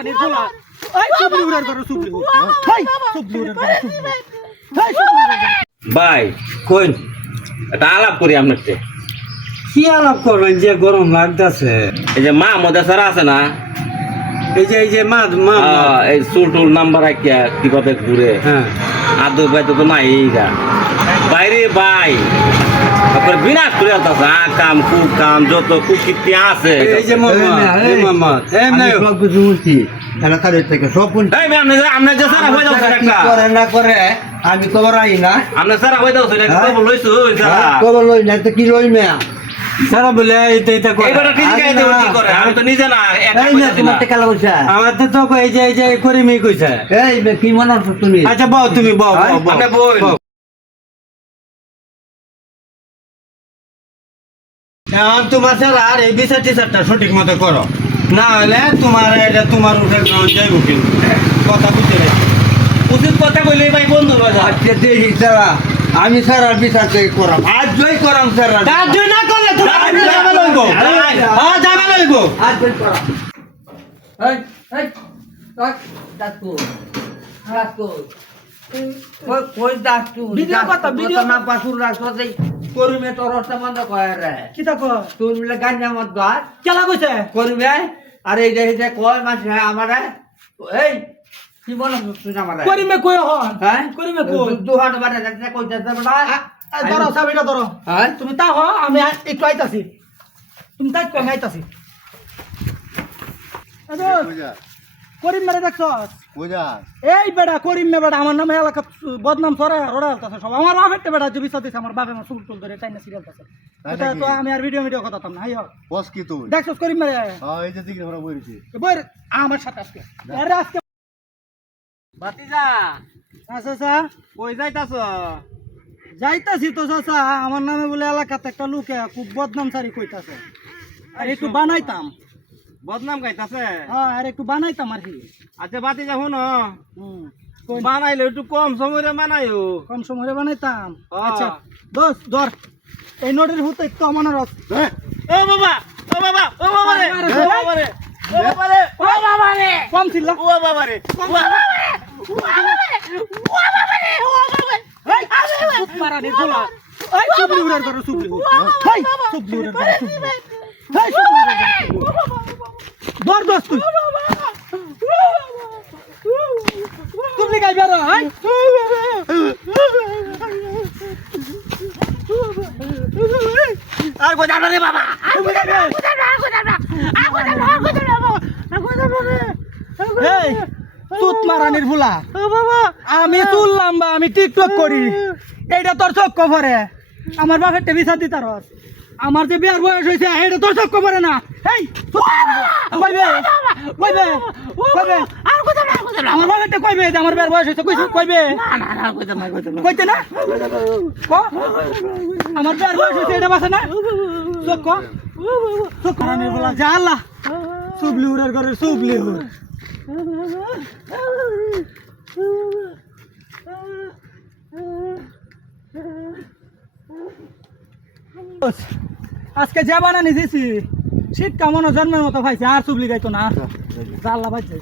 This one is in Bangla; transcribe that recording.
এই সুবলি উড়ার সুবলি সুবলি উড়ার সুবলি ভাই কইন এটা আলাপ করি। কি আলাপ করবেন যে গরম লাগতেছে? এই যে মা মধ্যে আছে না? এই যে এই যে মা মা এই চুল টুল নাম্বার আঁকিয়া কীভাবে ঘুরে? হ্যাঁ। আদৌ ভাই তো নাই এইটা বাইরে ভাই। তারপরে বিনাশ করে আলতাছে আ কাম কু কাম যত কুকীর্তি আছে। এই যে মামা এই মামা এই আমি নাই সব কিছু বলছি এলাকার থেকে সব আপনি যে- আপনি যে সারা হয়ে যাচ্ছেন একটা। করে না করে আমি খবর আই না। আপনি সারা হয়ে যাচ্ছেন একটা হ্যাঁ? খবর লইছো সারা। খবর লই না তো কি লই মেয়া? সারা বলে এইটা এইটা করে। এইবার ঠিক আগে আছে কি করে? আমি তো নিজে না একা এই না তোমার। টেকা লাগছে আমাদের তো এই যে এই যে কইছে। এই কি মনে হচ্ছে তুমি? আচ্ছা বউ তুমি হ্যাঁ? বউ আপনি বই এখন তোমার স্যার আর এই বিচার টিচারটা সঠিক মতো করো। না হলে তোমার এটা তোমার উঠে গ্রাউন্ড যাইব কিন্তু। কথা বুঝতে পারছি? উচিত কথা কইলে ভাই বন্ধু আজকে দেখি সারা আমি স্যার আর বিচার থেকে করাম আজ জয় করাম স্যার আর কাজ না করলে তো যাই, যাবে লইব। হ্যাঁ লইব আজ জয় করাম এই এই রাখ ডাকু ডাকু করমে তোর বন্ধ করে রে? কি তা কয়? তুই মিলে গাঞ্জা মত গাছ কেলা কইছে? করবে আর এই যে যে কয় মাস হ্যাঁ আমারে? এই কি বল তুই আমারে? করিমে কই হন হ্যাঁ? করিমে কই? দুহাট বারে যাচ্ছে বড়া ধরো চাবিটা ধরো। হ্যাঁ? তুমি তা হ আমি একটু আইতাছি। তুমি তাই কই আইতাছি। করিম মেরে দেখছস? এই বেটা করিম মে বেটা আমার নামে এলাকা বদনাম সরা সব। আমার বাপের বেটা আমার বাপে আমার চুল টুল ধরে টাইনা সিরিয়াল আছে এটা তো আমি আর ভিডিও ভিডিও কথা না হাই বস কি তুই? দেখছস করিম মেরে হ্যাঁ এই যে দিকে আমরা বইছি বই আমার সাথে আজকে। আরে আজকে ভাতিজা। আচ্ছা আচ্ছা কই যাইতাছ? যাইতাছি তো চাচা। আমার নামে বলে এলাকাতে একটা লোকে খুব বদনাম সারি কইতাছে। আর একটু বানাইতাম। বদনাম গাইতাছে? হ্যাঁ আর একটু বানাইতাম আর কি। আচ্ছা শুন। হুম কই- বানাইলে একটু কম সময়ে বানাইও। কম সময়ে বানাইতাম। হ্যাঁ। আচ্ছা দোস ধর। এই নোটের ভূত একটু আমার রস ও বাবা ও বাবা ও বাবা রে আরে, ও বাবা রে ও বাবা রে ও বাবা রে। কম ছিল। ও বাবা রে ও বাবা রে ও বাবা রে ও বাবা রে ও এই সুপ মারানি ফুলা এই সুবলি উড়ার করো সুবলি হাই সুবলি উড়ার করো সুবলি হাই সুবলি উড়ার করো ধর দোস তুই। সুবলি গাই বেরো হাই আর গোজা রে বাবা? সুবলি গাই বেরো এই সুত মারানির ফুলা। আমি চুল লম্বা আমি টিকটক করি। এইটা তোর চোখ কভরে আমার বাপের টেবি সাথে তার আমার যে বিয়ার বয়স হয়েছে এটা তোর চোখ কভরে না। এই কইবে কইবে আমার বাপেরটা কইবে যে আমার বিয়ার বয়স হয়েছে কইছে কইবে কইতে না ক? আমার বিয়ার বয়স হয়েছে এটা বাসে না? যা আল্লাহ। সুবলি ঘরের সুবলি আজকে যে বানানি দিছি শীত কামানো জন্মের মতো ভাইছে আর চুবলি গাইতো না। জাল্লা পাইছে